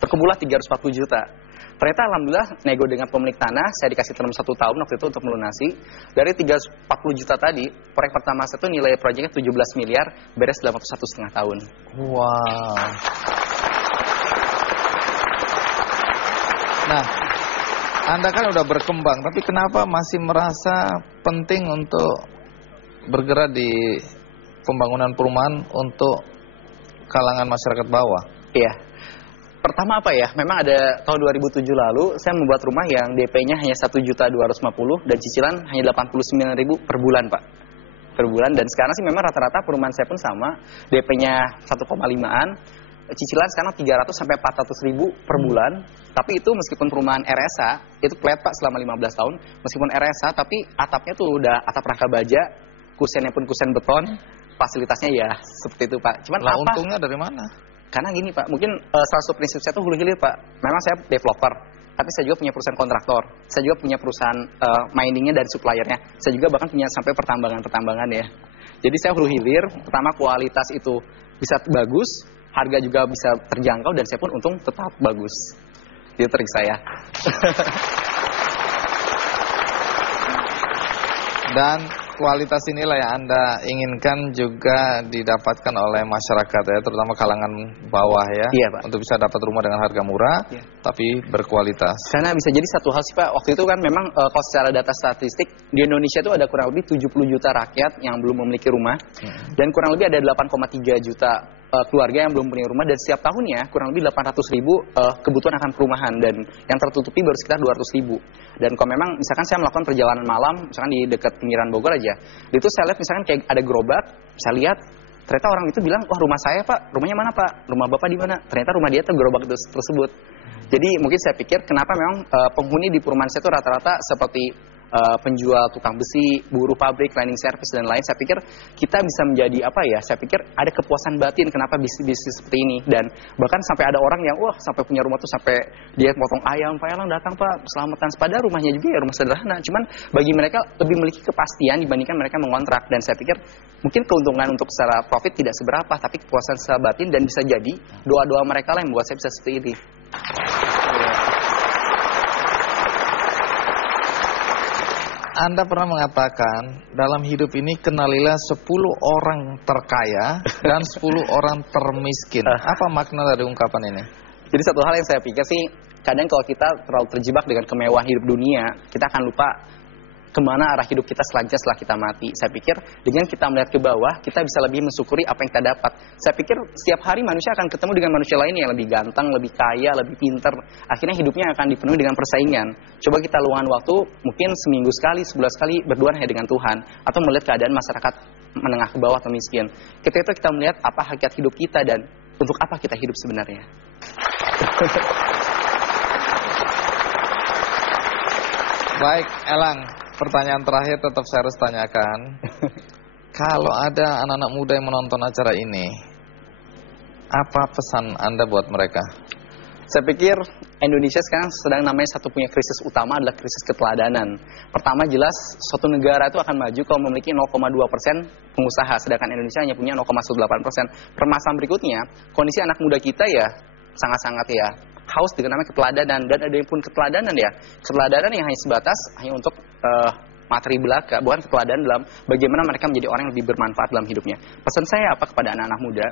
Terkumpullah 340 juta. Ternyata alhamdulillah nego dengan pemilik tanah, saya dikasih term 1 tahun waktu itu untuk melunasi. Dari 340 juta tadi, proyek pertama saya itu nilai proyeknya 17 miliar, beres dalam waktu 1,5 tahun. Wow. Nah, Anda kan udah berkembang, tapi kenapa masih merasa penting untuk bergerak di pembangunan perumahan untuk kalangan masyarakat bawah? Iya. Pertama apa ya, memang ada tahun 2007 lalu saya membuat rumah yang DP-nya hanya 1.250.000 dan cicilan hanya 89.000 per bulan, Pak. Per bulan, dan sekarang sih memang rata-rata perumahan saya pun sama, DP-nya 1,5-an, cicilan sekarang 300 sampai 400.000 per bulan. Tapi itu meskipun perumahan RSA, itu flat Pak selama 15 tahun, meskipun RSA tapi atapnya tuh udah atap rangka baja, kusennya pun kusen beton, fasilitasnya ya seperti itu Pak. Cuman apa? Untungnya dari mana? Karena gini Pak, mungkin salah satu prinsip saya tuh hulu hilir Pak. Memang saya developer, tapi saya juga punya perusahaan kontraktor. Saya juga punya perusahaan miningnya dan suppliernya. Saya juga bahkan punya sampai pertambangan ya. Jadi saya hulu hilir, pertama kualitas itu bisa bagus, harga juga bisa terjangkau, dan saya pun untung tetap bagus. Itu trik saya. Dan kualitas inilah yang Anda inginkan juga didapatkan oleh masyarakat ya, terutama kalangan bawah ya. Iya Pak. Untuk bisa dapat rumah dengan harga murah, tapi berkualitas. Karena bisa jadi satu hal sih Pak, waktu itu kan memang kalau secara data statistik di Indonesia itu ada kurang lebih 70 juta rakyat yang belum memiliki rumah, dan kurang lebih ada 8,3 juta keluarga yang belum punya rumah, dan setiap tahunnya kurang lebih 800.000 kebutuhan akan perumahan, dan yang tertutupi baru sekitar 200.000. Dan kalau memang misalkan saya melakukan perjalanan malam, misalkan di dekat pinggiran Bogor aja, itu saya lihat misalkan kayak ada gerobak, saya lihat ternyata orang itu bilang, wah rumah saya Pak, rumahnya mana Pak? Rumah Bapak di mana? Ternyata rumah dia tuh gerobak itu tersebut. Jadi mungkin saya pikir kenapa memang penghuni di perumahan saya itu rata-rata seperti penjual tukang besi, buruh pabrik, cleaning service dan lain. Saya pikir kita bisa menjadi apa ya? Saya pikir ada kepuasan batin kenapa bisnis seperti ini, dan bahkan sampai ada orang yang wah sampai punya rumah tuh sampai dia potong ayam, Pak Elang datang Pak, selamatan. Padahal rumahnya juga ya rumah sederhana. Cuman bagi mereka lebih memiliki kepastian dibandingkan mereka mengontrak, dan saya pikir mungkin keuntungan untuk secara profit tidak seberapa, tapi kepuasan secara batin, dan bisa jadi doa-doa mereka lah yang membuat saya bisa seperti ini. Anda pernah mengatakan dalam hidup ini kenalilah 10 orang terkaya dan 10 orang termiskin. Apa makna dari ungkapan ini? Jadi satu hal yang saya pikir sih, kadang kalau kita terlalu terjebak dengan kemewahan hidup dunia, kita akan lupa kemana arah hidup kita selanjutnya setelah kita mati. Saya pikir dengan kita melihat ke bawah, kita bisa lebih mensyukuri apa yang kita dapat. Saya pikir setiap hari manusia akan ketemu dengan manusia lain yang lebih ganteng, lebih kaya, lebih pinter. Akhirnya hidupnya akan dipenuhi dengan persaingan. Coba kita luangkan waktu, mungkin seminggu sekali, sebulan sekali, berdua hanya dengan Tuhan. Atau melihat keadaan masyarakat menengah ke bawah atau miskin. Ketika itu kita melihat apa hakikat hidup kita dan untuk apa kita hidup sebenarnya. Baik, Elang. Pertanyaan terakhir tetap saya harus tanyakan. Kalau ada anak-anak muda yang menonton acara ini, apa pesan Anda buat mereka? Saya pikir Indonesia sekarang sedang namanya satu punya krisis utama adalah krisis keteladanan. Pertama jelas suatu negara itu akan maju kalau memiliki 0,2% pengusaha, sedangkan Indonesia hanya punya 0,18%. Permasalahan berikutnya, kondisi anak muda kita ya sangat-sangat ya haus dengan namanya keteladanan, dan ada yang pun keteladanan ya. Keteladanan yang hanya sebatas hanya untuk materi belaka, bukan keteladanan dalam bagaimana mereka menjadi orang yang lebih bermanfaat dalam hidupnya. Pesan saya apa kepada anak-anak muda?